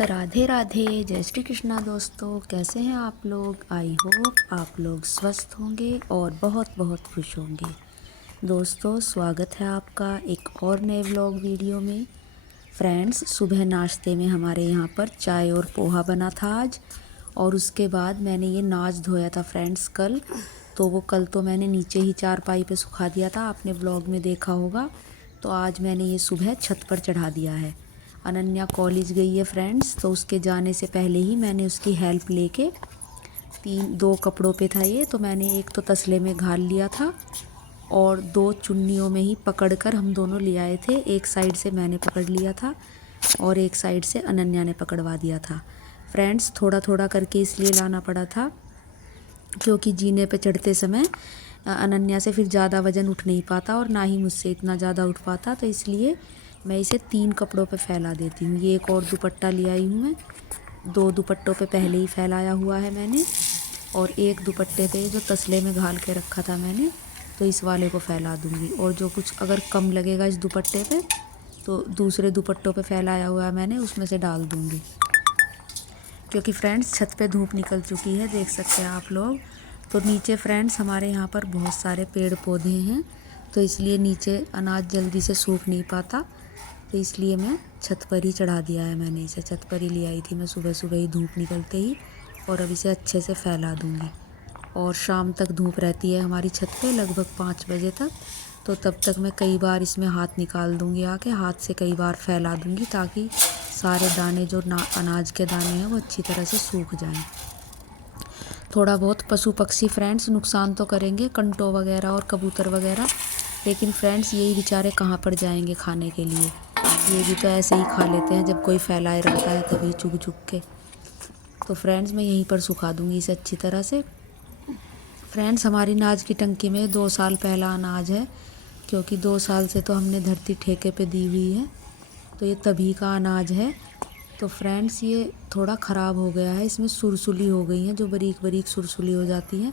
राधे राधे, जय श्री कृष्णा दोस्तों। कैसे हैं आप लोग? आई होप आप लोग स्वस्थ होंगे और बहुत बहुत खुश होंगे। दोस्तों, स्वागत है आपका एक और नए व्लॉग वीडियो में। फ्रेंड्स, सुबह नाश्ते में हमारे यहाँ पर चाय और पोहा बना था आज, और उसके बाद मैंने ये नाच धोया था फ्रेंड्स कल। तो वो कल तो मैंने नीचे ही चारपाई पे सुखा दिया था, आपने व्लॉग में देखा होगा। तो आज मैंने ये सुबह छत पर चढ़ा दिया है। अनन्या कॉलेज गई है फ्रेंड्स, तो उसके जाने से पहले ही मैंने उसकी हेल्प लेके दो कपड़ों पे था ये, तो मैंने एक तो तसले में घाल लिया था और दो चुन्नियों में ही पकड़कर हम दोनों ले आए थे। एक साइड से मैंने पकड़ लिया था और एक साइड से अनन्या ने पकड़वा दिया था। फ्रेंड्स, थोड़ा थोड़ा करके इसलिए लाना पड़ा था क्योंकि जीने पे चढ़ते समय अनन्या से फिर ज़्यादा वज़न उठ नहीं पाता और ना ही मुझसे इतना ज़्यादा उठ पाता, तो इसलिए मैं इसे 3 कपड़ों पे फैला देती हूँ। ये एक और दुपट्टा ले आई हूँ मैं, 2 दुपट्टों पे पहले ही फैलाया हुआ है मैंने, और एक दुपट्टे पे जो तसले में घाल के रखा था मैंने, तो इस वाले को फैला दूँगी। और जो कुछ अगर कम लगेगा इस दुपट्टे पे तो दूसरे दुपट्टों पे फैलाया हुआ है मैंने, उसमें से डाल दूँगी। क्योंकि फ्रेंड्स छत पे धूप निकल चुकी है, देख सकते हैं आप लोग। तो नीचे फ्रेंड्स हमारे यहाँ पर बहुत सारे पेड़ पौधे हैं, तो इसलिए नीचे अनाज जल्दी से सूख नहीं पाता, तो इसलिए मैं छत पर ही चढ़ा दिया है। मैंने इसे छत पर ही ले आई थी मैं सुबह सुबह ही धूप निकलते ही, और अब इसे अच्छे से फैला दूँगी। और शाम तक धूप रहती है हमारी छत पे, लगभग 5 बजे तक। तो तब तक मैं कई बार इसमें हाथ निकाल दूँगी, आके हाथ से कई बार फैला दूँगी, ताकि सारे दाने जो अनाज के दाने हैं वो अच्छी तरह से सूख जाएं। थोड़ा बहुत पशु पक्षी फ्रेंड्स नुकसान तो करेंगे, कंटो वगैरह और कबूतर वगैरह, लेकिन फ्रेंड्स यही बेचारे कहाँ पर जाएंगे खाने के लिए। ये भी तो ऐसे ही खा लेते हैं जब कोई फैलाए रखता है तभी चुग चुग के। तो फ्रेंड्स मैं यहीं पर सुखा दूँगी इसे अच्छी तरह से। फ्रेंड्स, हमारी अनाज की टंकी में 2 साल पहला अनाज है, क्योंकि 2 साल से तो हमने धरती ठेके पे दी हुई है, तो ये तभी का अनाज है। तो फ्रेंड्स ये थोड़ा ख़राब हो गया है, इसमें सुरसुली हो गई हैं, जो बारीक बारीक सुरसुली हो जाती हैं,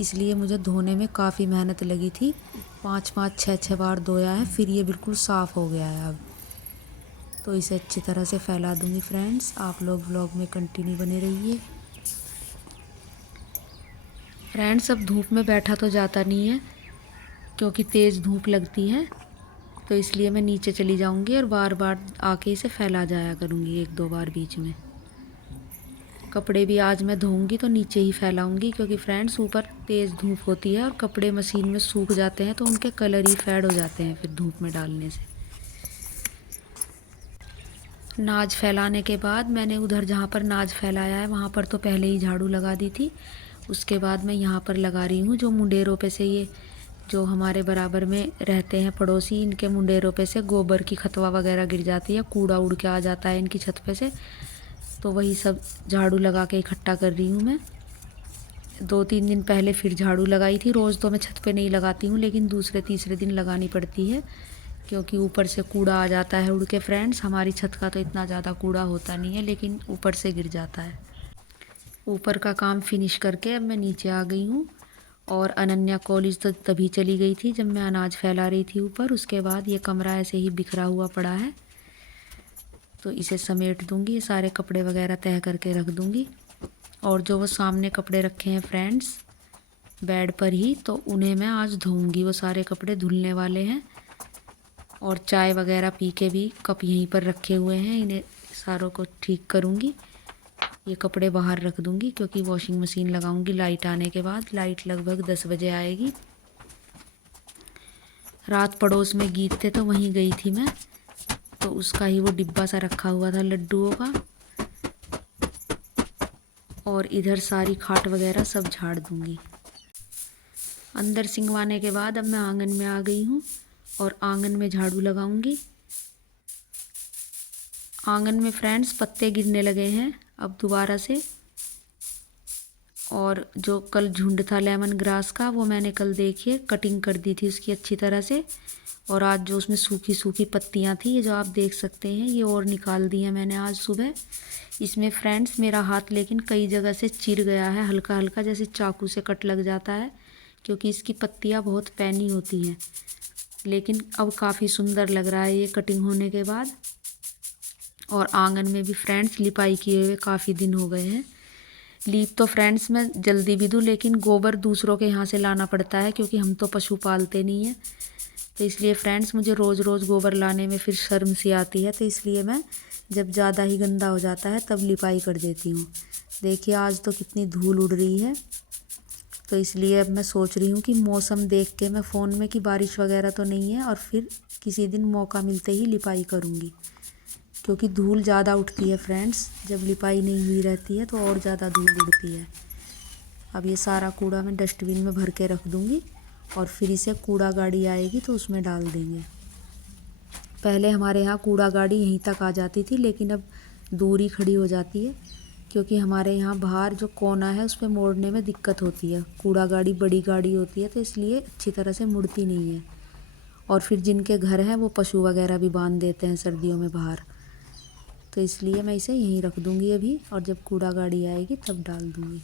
इसलिए मुझे धोने में काफ़ी मेहनत लगी थी। 5-5 6-6 बार धोया है, फिर ये बिल्कुल साफ़ हो गया है अब। तो इसे अच्छी तरह से फैला दूँगी फ्रेंड्स। आप लोग व्लॉग में कंटिन्यू बने रहिए। फ्रेंड्स, अब धूप में बैठा तो जाता नहीं है क्योंकि तेज़ धूप लगती है, तो इसलिए मैं नीचे चली जाऊंगी और बार बार आके इसे फैला जाया करूंगी 1-2 बार बीच में। कपड़े भी आज मैं धोऊंगी तो नीचे ही फैलाऊंगी, क्योंकि फ्रेंड्स ऊपर तेज़ धूप होती है और कपड़े मशीन में सूख जाते हैं, तो उनके कलर ही फेड हो जाते हैं फिर धूप में डालने से। नाज फैलाने के बाद मैंने उधर जहाँ पर नाज फैलाया है वहाँ पर तो पहले ही झाड़ू लगा दी थी। उसके बाद मैं यहाँ पर लगा रही हूँ, जो मुंडेरों पे से ये जो हमारे बराबर में रहते हैं पड़ोसी, इनके मुंडेरों पे से गोबर की खतवा वगैरह गिर जाती है, कूड़ा उड़ के आ जाता है इनकी छत पे से, तो वही सब झाड़ू लगा के इकट्ठा कर रही हूँ मैं। 2-3 दिन पहले फिर झाड़ू लगाई थी। रोज़ तो मैं छत पे नहीं लगाती हूँ, लेकिन दूसरे तीसरे दिन लगानी पड़ती है, क्योंकि ऊपर से कूड़ा आ जाता है उड़ के। फ्रेंड्स, हमारी छत का तो इतना ज़्यादा कूड़ा होता नहीं है, लेकिन ऊपर से गिर जाता है। ऊपर का काम फिनिश करके अब मैं नीचे आ गई हूँ, और अनन्या कॉलेज तो तभी चली गई थी जब मैं अनाज फैला रही थी ऊपर। उसके बाद ये कमरा ऐसे ही बिखरा हुआ पड़ा है, तो इसे समेट दूँगी, सारे कपड़े वगैरह तह करके रख दूँगी। और जो वो सामने कपड़े रखे हैं फ्रेंड्स बेड पर ही, तो उन्हें मैं आज धोऊँगी। वो सारे कपड़े धुलने वाले हैं, और चाय वगैरह पी के भी कप यहीं पर रखे हुए हैं, इन्हें सारों को ठीक करूँगी। ये कपड़े बाहर रख दूँगी क्योंकि वॉशिंग मशीन लगाऊँगी लाइट आने के बाद। लाइट लगभग 10 बजे आएगी। रात पड़ोस में गीत थे तो वहीं गई थी मैं, तो उसका ही वो डिब्बा सा रखा हुआ था लड्डुओं का। और इधर सारी खाट वगैरह सब झाड़ दूँगी। अंदर सिंगवाने के बाद अब मैं आंगन में आ गई हूँ, और आंगन में झाड़ू लगाऊंगी। आंगन में फ्रेंड्स पत्ते गिरने लगे हैं अब दोबारा से, और जो कल झुंड था लेमन ग्रास का, वो मैंने कल देखिए कटिंग कर दी थी उसकी अच्छी तरह से। और आज जो उसमें सूखी सूखी पत्तियां थी, ये जो आप देख सकते हैं, ये और निकाल दी है मैंने आज सुबह। इसमें फ्रेंड्स मेरा हाथ लेकिन कई जगह से चिर गया है, हल्का हल्का जैसे चाकू से कट लग जाता है, क्योंकि इसकी पत्तियां बहुत पैनी होती हैं। लेकिन अब काफ़ी सुंदर लग रहा है ये कटिंग होने के बाद। और आंगन में भी फ्रेंड्स लिपाई किए हुए काफ़ी दिन हो गए हैं। लीप तो फ्रेंड्स मैं जल्दी भी दूँ, लेकिन गोबर दूसरों के यहाँ से लाना पड़ता है क्योंकि हम तो पशु पालते नहीं हैं। तो इसलिए फ्रेंड्स मुझे रोज़ रोज़ गोबर लाने में फिर शर्म सी आती है, तो इसलिए मैं जब ज़्यादा ही गंदा हो जाता है तब लिपाई कर देती हूँ। देखिए आज तो कितनी धूल उड़ रही है, तो इसलिए अब मैं सोच रही हूँ कि मौसम देख के मैं फ़ोन में कि बारिश वगैरह तो नहीं है, और फिर किसी दिन मौका मिलते ही लिपाई करूँगी, क्योंकि धूल ज़्यादा उठती है फ्रेंड्स। जब लिपाई नहीं हुई रहती है तो और ज़्यादा धूल उड़ती है। अब ये सारा कूड़ा मैं डस्टबिन में भर के रख दूँगी और फिर इसे कूड़ा गाड़ी आएगी तो उसमें डाल देंगे। पहले हमारे यहाँ कूड़ा गाड़ी यहीं तक आ जाती थी, लेकिन अब दूर ही खड़ी हो जाती है क्योंकि हमारे यहाँ बाहर जो कोना है उस पर मोड़ने में दिक्कत होती है। कूड़ा गाड़ी बड़ी गाड़ी होती है तो इसलिए अच्छी तरह से मुड़ती नहीं है। और फिर जिनके घर हैं वो पशु वगैरह भी बांध देते हैं सर्दियों में बाहर, तो इसलिए मैं इसे यहीं रख दूँगी अभी, और जब कूड़ा गाड़ी आएगी तब डाल दूँगी।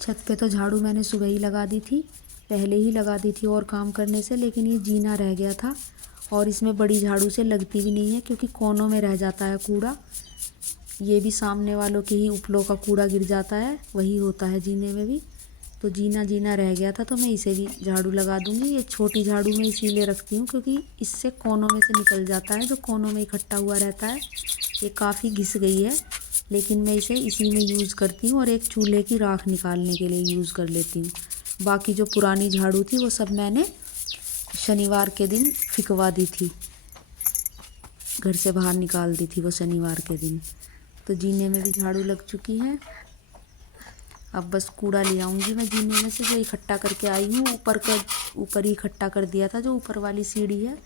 छत पे तो झाड़ू मैंने सुबह ही लगा दी थी, पहले ही लगा दी थी और काम करने से, लेकिन ये जीना रह गया था और इसमें बड़ी झाड़ू से लगती भी नहीं है क्योंकि कोनों में रह जाता है कूड़ा। ये भी सामने वालों के ही उपलों का कूड़ा गिर जाता है, वही होता है जीने में भी। तो जीना जीना रह गया था, तो मैं इसे भी झाड़ू लगा दूँगी। ये छोटी झाड़ू मैं इसीलिए रखती हूँ क्योंकि इससे कोनों में से निकल जाता है, जो कोनों में इकट्ठा हुआ रहता है। ये काफ़ी घिस गई है, लेकिन मैं इसे इसी में यूज़ करती हूँ और एक चूल्हे की राख निकालने के लिए यूज़ कर लेती हूँ। बाकी जो पुरानी झाड़ू थी वो सब मैंने शनिवार के दिन फिकवा दी थी, घर से बाहर निकाल दी थी वो शनिवार के दिन। तो जीने में भी झाड़ू लग चुकी है। अब बस कूड़ा ले आऊँगी मैं जीने में से, जो इकट्ठा करके आई हूँ। ऊपर ही इकट्ठा कर दिया था, जो ऊपर वाली सीढ़ी है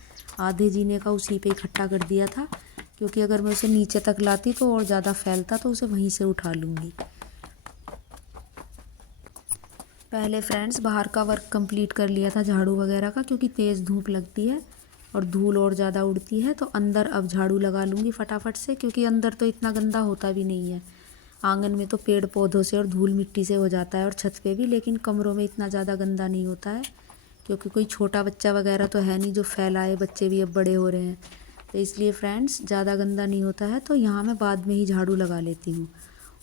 आधे जीने का उसी पे इकट्ठा कर दिया था, क्योंकि अगर मैं उसे नीचे तक लाती तो और ज़्यादा फैलता, तो उसे वहीं से उठा लूँगी। पहले फ्रेंड्स बाहर का वर्क कंप्लीट कर लिया था झाड़ू वगैरह का, क्योंकि तेज़ धूप लगती है और धूल और ज़्यादा उड़ती है। तो अंदर अब झाड़ू लगा लूँगी फटाफट से, क्योंकि अंदर तो इतना गंदा होता भी नहीं है। आंगन में तो पेड़ पौधों से और धूल मिट्टी से हो जाता है और छत पे भी, लेकिन कमरों में इतना ज़्यादा गंदा नहीं होता है क्योंकि कोई छोटा बच्चा वगैरह तो है नहीं जो फैलाए। बच्चे भी अब बड़े हो रहे हैं, तो इसलिए फ्रेंड्स ज़्यादा गंदा नहीं होता है। तो यहाँ मैं बाद में ही झाड़ू लगा लेती हूँ।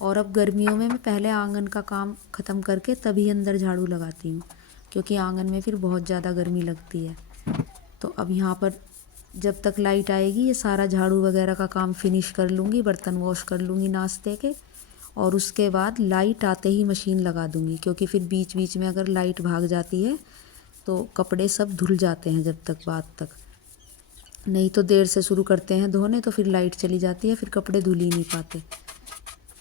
और अब गर्मियों में मैं पहले आंगन का काम ख़त्म करके तभी अंदर झाड़ू लगाती हूँ, क्योंकि आंगन में फिर बहुत ज़्यादा गर्मी लगती है। तो अब यहाँ पर जब तक लाइट आएगी ये सारा झाड़ू वगैरह का काम फिनिश कर लूँगी, बर्तन वॉश कर लूँगी नाश्ते के, और उसके बाद लाइट आते ही मशीन लगा दूँगी, क्योंकि फिर बीच बीच में अगर लाइट भाग जाती है तो कपड़े सब धुल जाते हैं जब तक बाद तक। नहीं तो देर से शुरू करते हैं धोने तो फिर लाइट चली जाती है, फिर कपड़े धुल ही नहीं पाते।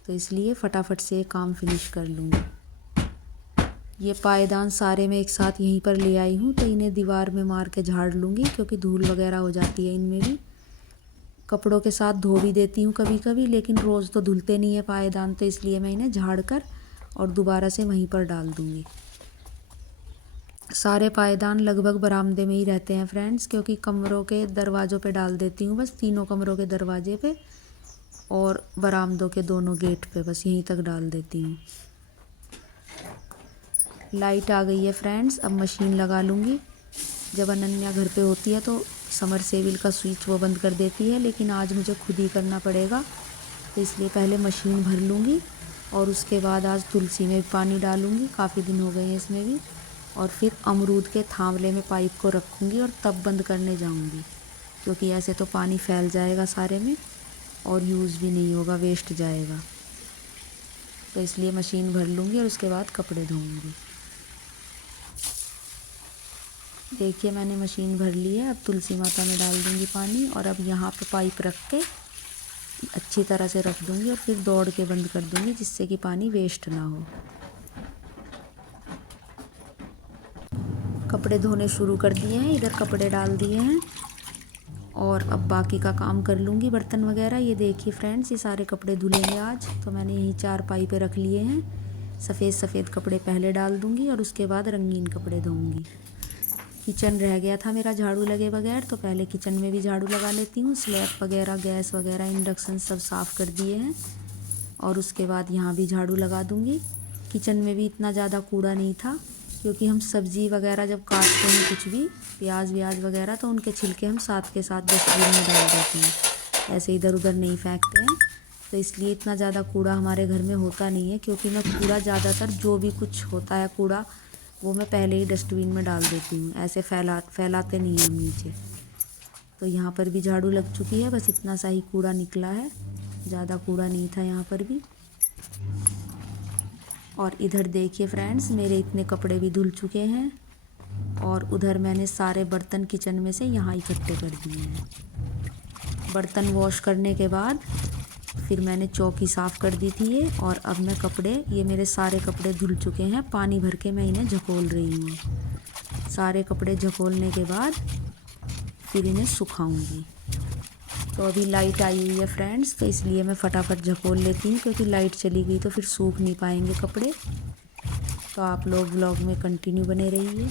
तो इसलिए फटाफट से काम फिनिश कर लूँगी। ये पायदान सारे मैं एक साथ यहीं पर ले आई हूँ, तो इन्हें दीवार में मार के झाड़ लूँगी, क्योंकि धूल वगैरह हो जाती है इनमें भी। कपड़ों के साथ धो भी देती हूँ कभी कभी, लेकिन रोज़ तो धुलते नहीं है पायदान, तो इसलिए मैं इन्हें झाड़ कर और दोबारा से वहीं पर डाल दूँगी। सारे पायदान लगभग बरामदे में ही रहते हैं फ्रेंड्स, क्योंकि कमरों के दरवाज़ों पे डाल देती हूँ, बस तीनों कमरों के दरवाजे पे और बरामदों के दोनों गेट पे, बस यहीं तक डाल देती हूँ। लाइट आ गई है फ्रेंड्स, अब मशीन लगा लूँगी। जब अनन्या घर पे होती है तो समरसेबिल का स्विच वो बंद कर देती है, लेकिन आज मुझे खुद ही करना पड़ेगा, तो इसलिए पहले मशीन भर लूँगी और उसके बाद आज तुलसी में भी पानी डालूँगी, काफ़ी दिन हो गए हैं इसमें भी। और फिर अमरूद के थांवले में पाइप को रखूँगी और तब बंद करने जाऊँगी, क्योंकि ऐसे तो पानी फैल जाएगा सारे में और यूज़ भी नहीं होगा, वेस्ट जाएगा। तो इसलिए मशीन भर लूँगी और उसके बाद कपड़े धोऊँगी। देखिए मैंने मशीन भर ली है, अब तुलसी माता में डाल दूँगी पानी, और अब यहाँ पे पाइप रख के अच्छी तरह से रख दूँगी और फिर दौड़ के बंद कर दूँगी, जिससे कि पानी वेस्ट ना हो। कपड़े धोने शुरू कर दिए हैं, इधर कपड़े डाल दिए हैं और अब बाकी का काम कर लूँगी, बर्तन वगैरह। ये देखिए फ्रेंड्स, ये सारे कपड़े धुलेंगे आज, तो मैंने यही 4 पाइपें रख लिए हैं। सफ़ेद सफ़ेद कपड़े पहले डाल दूँगी और उसके बाद रंगीन कपड़े धोऊँगी। किचन रह गया था मेरा झाड़ू लगे बगैर, तो पहले किचन में भी झाड़ू लगा लेती हूँ। स्लैब वगैरह, गैस वगैरह, इंडक्शन सब साफ़ कर दिए हैं और उसके बाद यहाँ भी झाड़ू लगा दूँगी। किचन में भी इतना ज़्यादा कूड़ा नहीं था, क्योंकि हम सब्ज़ी वगैरह जब काटते हैं कुछ भी प्याज व्याज वगैरह तो उनके छिलके हम साथ के साथ डस्टबिन में डाल देते हैं, ऐसे इधर उधर नहीं फेंकते हैं। तो इसलिए इतना ज़्यादा कूड़ा हमारे घर में होता नहीं है, क्योंकि मैं कूड़ा ज़्यादातर जो भी कुछ होता है कूड़ा वो मैं पहले ही डस्टबिन में डाल देती हूँ, ऐसे फैलाते नहीं हैं हम नीचे। तो यहाँ पर भी झाड़ू लग चुकी है, बस इतना सा ही कूड़ा निकला है, ज़्यादा कूड़ा नहीं था यहाँ पर भी। और इधर देखिए फ्रेंड्स, मेरे इतने कपड़े भी धुल चुके हैं और उधर मैंने सारे बर्तन किचन में से यहाँ इकट्ठे कर दिए हैं। बर्तन वॉश करने के बाद फिर मैंने चौकी साफ़ कर दी थी ये, और अब मैं ये मेरे सारे कपड़े धुल चुके हैं, पानी भर के मैं इन्हें झकोल रही हूँ। सारे कपड़े झकोलने के बाद फिर इन्हें सुखाऊंगी। तो अभी लाइट आई हुई है फ्रेंड्स, तो इसलिए मैं फटाफट झकोल लेती हूँ, क्योंकि लाइट चली गई तो फिर सूख नहीं पाएंगे कपड़े। तो आप लोग व्लॉग में कंटिन्यू बने रहिए।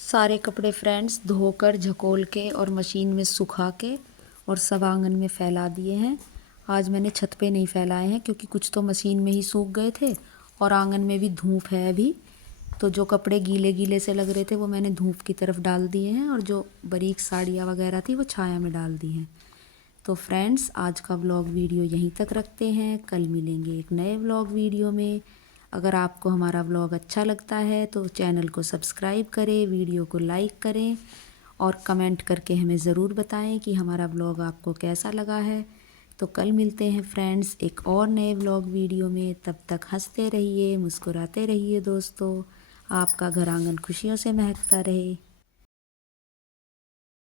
सारे कपड़े फ्रेंड्स धोकर झकोल के और मशीन में सुखा के और सब आंगन में फैला दिए हैं। आज मैंने छत पे नहीं फैलाए हैं, क्योंकि कुछ तो मशीन में ही सूख गए थे और आंगन में भी धूप है अभी। तो जो कपड़े गीले गीले से लग रहे थे वो मैंने धूप की तरफ डाल दिए हैं, और जो बारीक साड़ियाँ वगैरह थी वो छाया में डाल दी हैं। तो फ्रेंड्स, आज का व्लॉग वीडियो यहीं तक रखते हैं, कल मिलेंगे एक नए व्लॉग वीडियो में। अगर आपको हमारा व्लॉग अच्छा लगता है तो चैनल को सब्सक्राइब करें, वीडियो को लाइक करें और कमेंट करके हमें ज़रूर बताएं कि हमारा व्लॉग आपको कैसा लगा है। तो कल मिलते हैं फ्रेंड्स एक और नए व्लॉग वीडियो में। तब तक हंसते रहिए, मुस्कुराते रहिए दोस्तों। आपका घर आंगन खुशियों से महकता रहे।